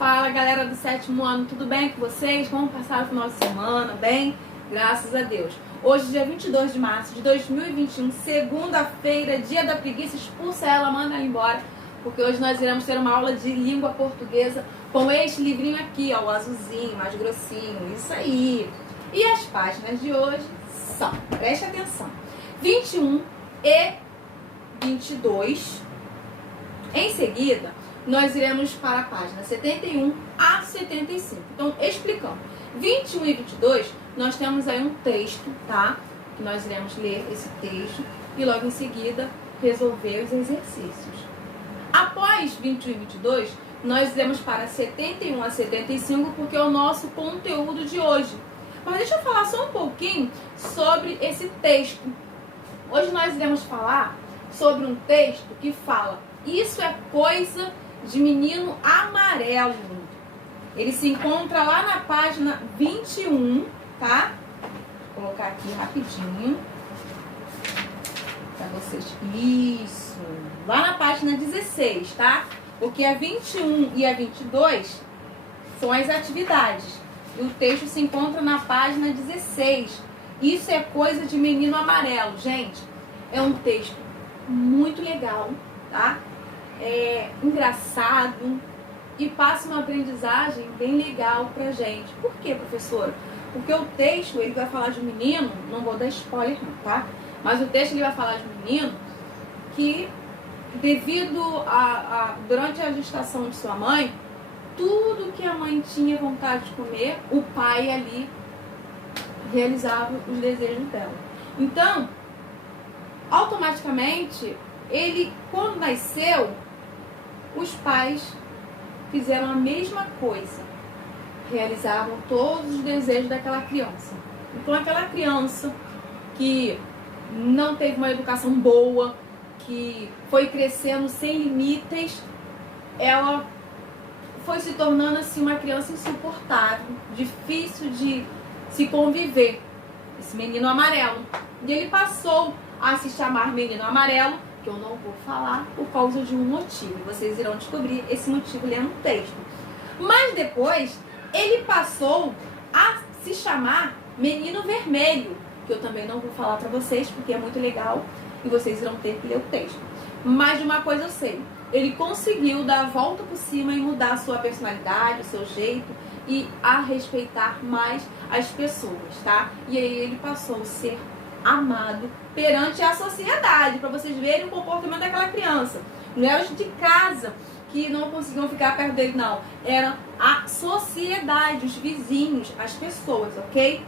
Fala, galera do 7º ano, tudo bem com vocês? Vamos passar o final de semana bem? Graças a Deus. Hoje, dia 22 de março de 2021, segunda-feira, dia da preguiça, expulsa ela, manda ela embora, porque hoje nós iremos ter uma aula de língua portuguesa com este livrinho aqui, ó, o azulzinho, mais grossinho, isso aí. E as páginas de hoje são, preste atenção, 21 e 22. Em seguida, nós iremos para a página 71 a 75. Então, explicando. 21 e 22, nós temos aí um texto, tá? Que nós iremos ler esse texto e logo em seguida resolver os exercícios. Após 21 e 22, nós iremos para 71 a 75, porque é o nosso conteúdo de hoje. Mas deixa eu falar só um pouquinho sobre esse texto. Hoje nós iremos falar sobre um texto que fala: isso é coisa de menino amarelo. Ele se encontra lá na página 21, tá? Vou colocar aqui rapidinho para vocês. Isso. Lá na página 16, tá? Porque a 21 e a 22 são as atividades. E o texto se encontra na página 16. Isso é coisa de menino amarelo. Gente, é um texto muito legal, tá? É engraçado e passa uma aprendizagem bem legal pra gente. Por quê, professora? Porque o texto, ele vai falar de um menino, não vou dar spoiler não, tá? Mas o texto, ele vai falar de um menino que, devido durante a gestação de sua mãe, tudo que a mãe tinha vontade de comer, o pai ali realizava os desejos dela. Então, automaticamente, ele, quando nasceu, os pais fizeram a mesma coisa, realizavam todos os desejos daquela criança. Então aquela criança que não teve uma educação boa, que foi crescendo sem limites, ela foi se tornando assim uma criança insuportável, difícil de se conviver. Esse menino amarelo. E ele passou a se chamar menino amarelo, que eu não vou falar por causa de um motivo. Vocês irão descobrir esse motivo lendo o texto. Mas depois, ele passou a se chamar menino vermelho, que eu também não vou falar pra vocês, porque é muito legal e vocês irão ter que ler o texto. Mas de uma coisa eu sei, ele conseguiu dar a volta por cima e mudar a sua personalidade, o seu jeito e a respeitar mais as pessoas, tá? E aí ele passou a ser amado perante a sociedade, para vocês verem o comportamento daquela criança. Não era os de casa que não conseguiam ficar perto dele, não. Era a sociedade, os vizinhos, as pessoas, ok?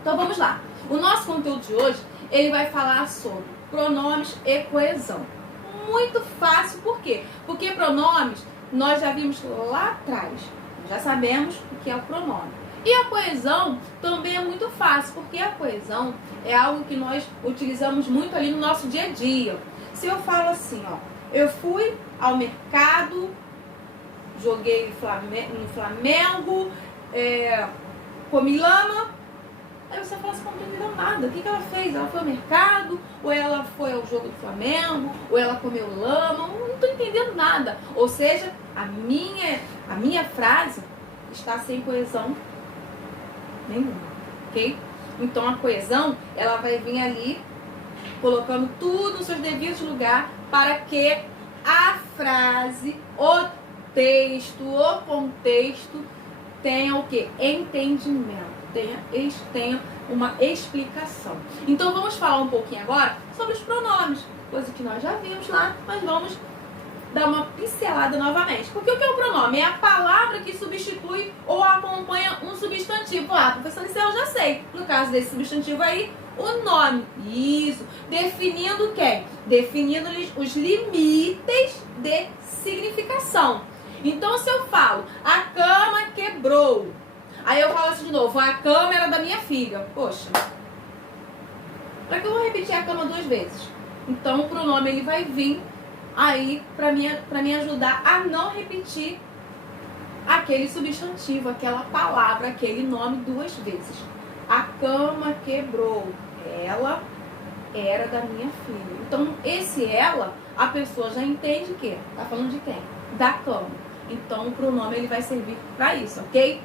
Então vamos lá. O nosso conteúdo de hoje, ele vai falar sobre pronomes e coesão. Muito fácil, por quê? Porque pronomes nós já vimos lá atrás. Já sabemos o que é o pronome. E a coesão também é muito fácil, porque a coesão é algo que nós utilizamos muito ali no nosso dia a dia. Se eu falo assim, ó, eu fui ao mercado, joguei no Flamengo, comi lama, aí você fala assim, não tô entendendo nada, o que ela fez? Ela foi ao mercado, ou ela foi ao jogo do Flamengo, ou ela comeu lama, não tô entendendo nada. Ou seja, a minha frase está sem coesão nenhuma, ok? Então a coesão, ela vai vir ali colocando tudo nos seus devidos lugares para que a frase, o texto, o contexto tenha o que? Entendimento, tenha uma explicação. Então vamos falar um pouquinho agora sobre os pronomes, coisa que nós já vimos lá, mas vamos dar uma pincelada novamente. Porque o que é o pronome? É a palavra que substitui ou acompanha um substantivo. Ah, professor, isso eu já sei. No caso desse substantivo aí, o nome. Isso. Definindo quem? Definindo os limites de significação. Então, se eu falo, a cama quebrou. Aí eu falo assim de novo, a cama era da minha filha. Poxa, para que eu vou repetir a cama 2 vezes? Então, o pronome ele vai vir aí para me ajudar a não repetir aquele substantivo, aquela palavra, aquele nome 2 vezes. A cama quebrou. Ela era da minha filha. Então, esse ela, a pessoa já entende que tá falando de quem? Da cama. Então o pronome ele vai servir para isso, ok?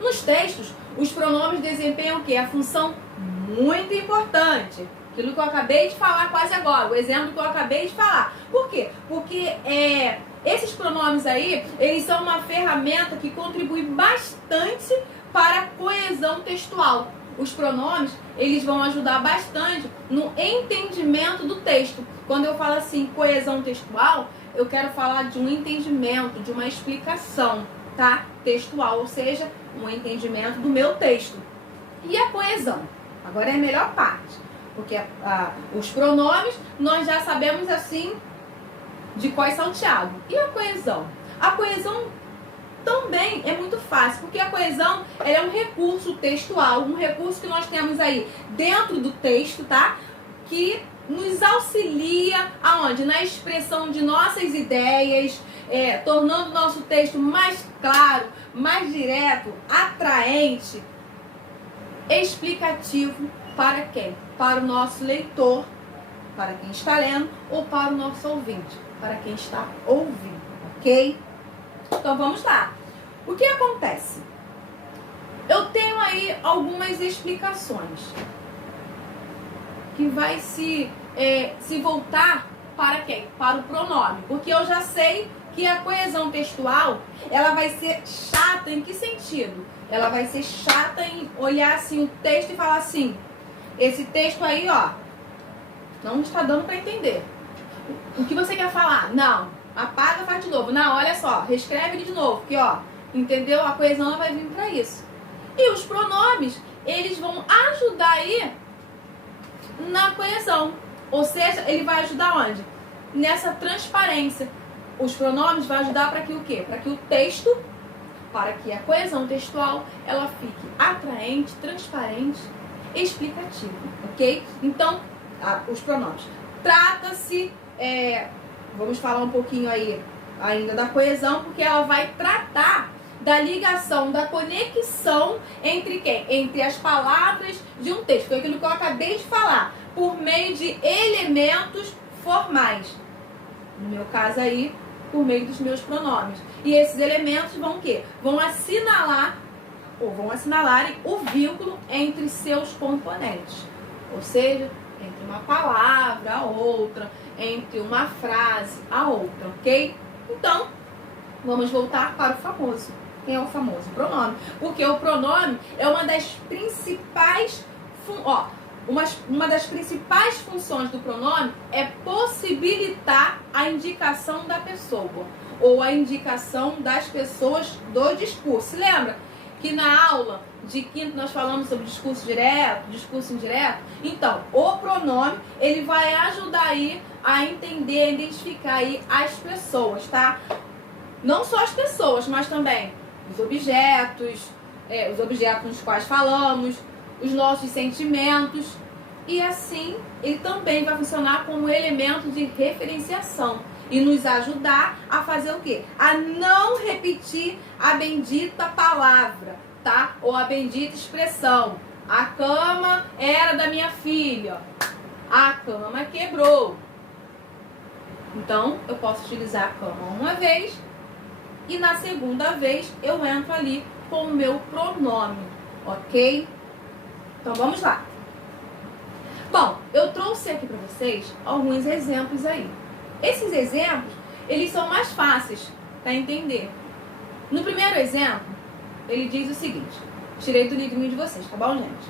Nos textos, os pronomes desempenham o quê? A função muito importante. Aquilo que eu acabei de falar quase agora, o exemplo que eu acabei de falar. Por quê? Porque esses pronomes aí, eles são uma ferramenta que contribui bastante para a coesão textual. Os pronomes, eles vão ajudar bastante no entendimento do texto. Quando eu falo assim, coesão textual, eu quero falar de um entendimento, de uma explicação, tá? Textual, ou seja, um entendimento do meu texto. E a coesão? Agora é a melhor parte. Porque os pronomes, nós já sabemos assim, de qual é salteado. E a coesão? A coesão também é muito fácil, porque a coesão ela é um recurso textual, um recurso que nós temos aí dentro do texto, tá? Que nos auxilia aonde? Na expressão de nossas ideias, tornando o nosso texto mais claro, mais direto, atraente, explicativo para quem? Para o nosso leitor, para quem está lendo, ou para o nosso ouvinte, para quem está ouvindo, ok? Então vamos lá. O que acontece? Eu tenho aí algumas explicações que vai se voltar para quem? Para o pronome, porque eu já sei que a coesão textual, ela vai ser chata em que sentido? Ela vai ser chata em olhar assim o texto e falar assim, esse texto aí, ó, não está dando para entender. O que você quer falar? Não, apaga, faz de novo. Não, olha só, reescreve ele de novo, porque ó, entendeu? A coesão ela vai vir para isso. E os pronomes, eles vão ajudar aí na coesão. Ou seja, ele vai ajudar onde? Nessa transparência. Os pronomes vão ajudar para que o quê? Para que o texto, para que a coesão textual, ela fique atraente, transparente, explicativa, ok? Então, os pronomes. Trata-se, vamos falar um pouquinho aí ainda da coesão, porque ela vai tratar da ligação, da conexão entre quem? Entre as palavras de um texto. Foi aquilo que eu acabei de falar, por meio de elementos formais. No meu caso aí, por meio dos meus pronomes. E esses elementos vão o quê? Vão assinalar, ou vão assinalarem o vínculo entre seus componentes. Ou seja, entre uma palavra a outra, entre uma frase a outra, ok? Então, vamos voltar para o famoso. Quem é o famoso? O pronome. Porque o pronome é uma das principais uma das principais funções do pronome é possibilitar a indicação da pessoa ou a indicação das pessoas do discurso. Se lembra que na aula de quinto nós falamos sobre discurso direto, discurso indireto? Então, o pronome ele vai ajudar aí a entender, a identificar aí as pessoas, tá? Não só as pessoas, mas também os objetos nos quais falamos, os nossos sentimentos, e assim ele também vai funcionar como elemento de referenciação e nos ajudar a fazer o quê? A não repetir a bendita palavra, tá? Ou a bendita expressão. A cama era da minha filha, a cama quebrou. Então eu posso utilizar a cama uma vez e na segunda vez eu entro ali com o meu pronome, ok? Então vamos lá. Bom, eu trouxe aqui para vocês alguns exemplos aí. Esses exemplos, eles são mais fáceis para entender. No primeiro exemplo, ele diz o seguinte, tirei do livrinho de vocês, tá bom, gente?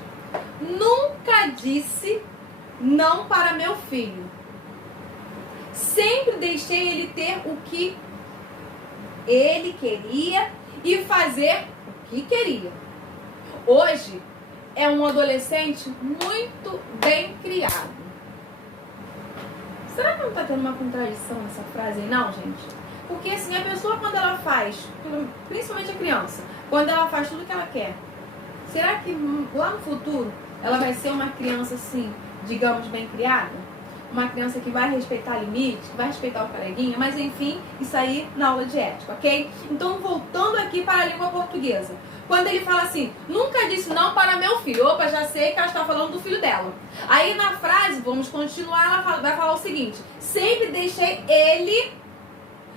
Nunca disse não para meu filho. Sempre deixei ele ter o que ele queria e fazer o que queria. Hoje, é um adolescente muito bem criado. Será que não está tendo uma contradição nessa frase aí, não, gente? Porque assim, a pessoa quando ela faz, principalmente a criança, quando ela faz tudo que ela quer, será que lá no futuro ela vai ser uma criança assim, digamos, bem criada? Uma criança que vai respeitar limites, que vai respeitar o coleguinha, mas enfim, isso aí na aula de ética, ok? Então, voltando aqui para a língua portuguesa. Quando ele fala assim, nunca disse não para meu filho. Opa, já sei que ela está falando do filho dela. Aí na frase, vamos continuar, ela vai falar o seguinte, sempre deixei ele...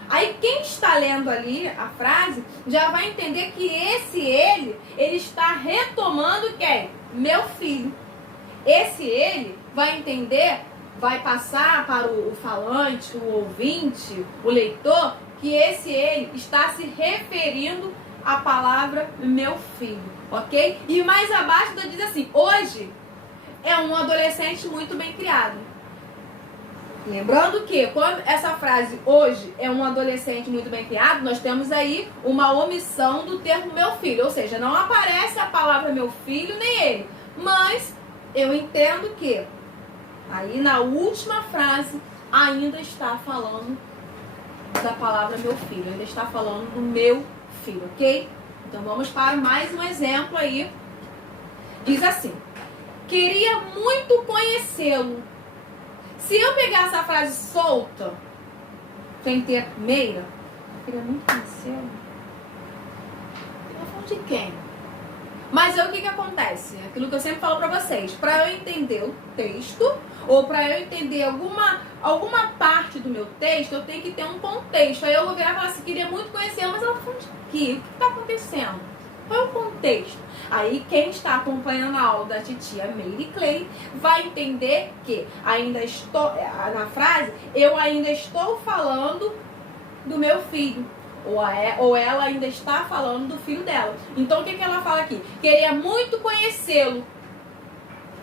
Aí quem está lendo ali a frase já vai entender que esse ele está retomando quem? Meu filho. Esse ele vai entender, vai passar para o falante, o ouvinte, o leitor, que esse ele está se referindo à palavra meu filho, ok? E mais abaixo diz assim, hoje é um adolescente muito bem criado. Lembrando que quando essa frase hoje é um adolescente muito bem criado, nós temos aí uma omissão do termo meu filho, ou seja, não aparece a palavra meu filho nem ele, mas eu entendo que aí na última frase ainda está falando da palavra meu filho, ainda está falando do meu filho, ok? Então vamos para mais um exemplo aí. Diz assim, queria muito conhecê-lo. Se eu pegar essa frase solta, sem ter a primeira, eu queria muito conhecê-lo. Eu falo de quem? Mas aí o que acontece? Aquilo que eu sempre falo pra vocês. Pra eu entender o texto, ou pra eu entender alguma parte do meu texto, eu tenho que ter um contexto. Aí eu vou virar e falar assim, queria muito conhecê-lo, mas ela tá falando de quê? O que tá acontecendo? Qual é o contexto? Aí quem está acompanhando a aula da titia Mary Clay vai entender que ainda estou, na frase, eu ainda estou falando do meu filho. Ou ela ainda está falando do filho dela. Então o que ela fala aqui? Queria muito conhecê-lo.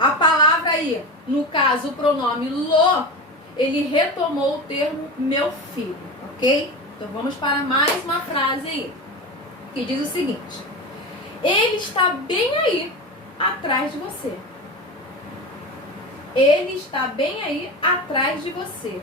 A palavra aí, no caso o pronome lo, ele retomou o termo meu filho, ok? Então vamos para mais uma frase aí, que diz o seguinte. Ele está bem aí, atrás de você. Ele está bem aí, atrás de você.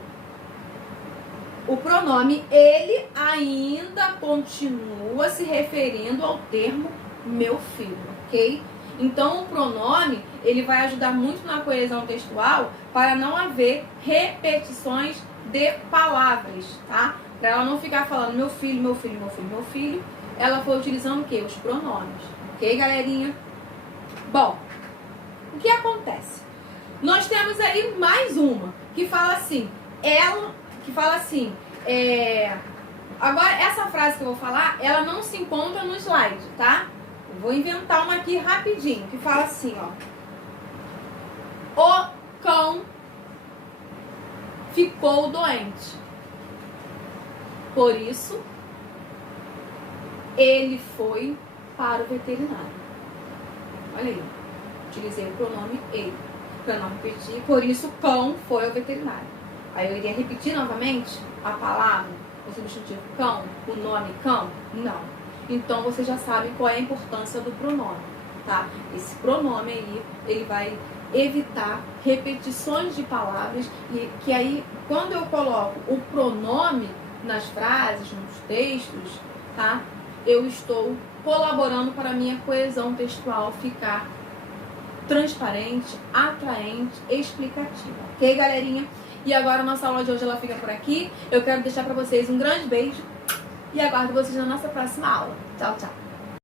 O pronome ele ainda continua se referindo ao termo meu filho, ok? Então o pronome ele vai ajudar muito na coesão textual para não haver repetições de palavras, tá? Para ela não ficar falando meu filho, meu filho, meu filho, meu filho. Ela foi utilizando o quê? Os pronomes, ok, galerinha? Bom, o que acontece? Nós temos aí mais uma que fala assim, agora essa frase que eu vou falar, ela não se encontra no slide, tá? Eu vou inventar uma aqui rapidinho, que fala assim, ó. O cão ficou doente. Por isso, ele foi para o veterinário. Olha aí, utilizei o pronome ele, para não repetir. Por isso, o cão foi ao veterinário. Aí eu iria repetir novamente a palavra, o substantivo cão, o nome cão? Não. Então você já sabe qual é a importância do pronome, tá? Esse pronome aí, ele vai evitar repetições de palavras e que aí, quando eu coloco o pronome nas frases, nos textos, tá? Eu estou colaborando para a minha coesão textual ficar transparente, atraente, explicativa. Ok, galerinha? E agora a nossa aula de hoje ela fica por aqui. Eu quero deixar para vocês um grande beijo e aguardo vocês na nossa próxima aula. Tchau, tchau.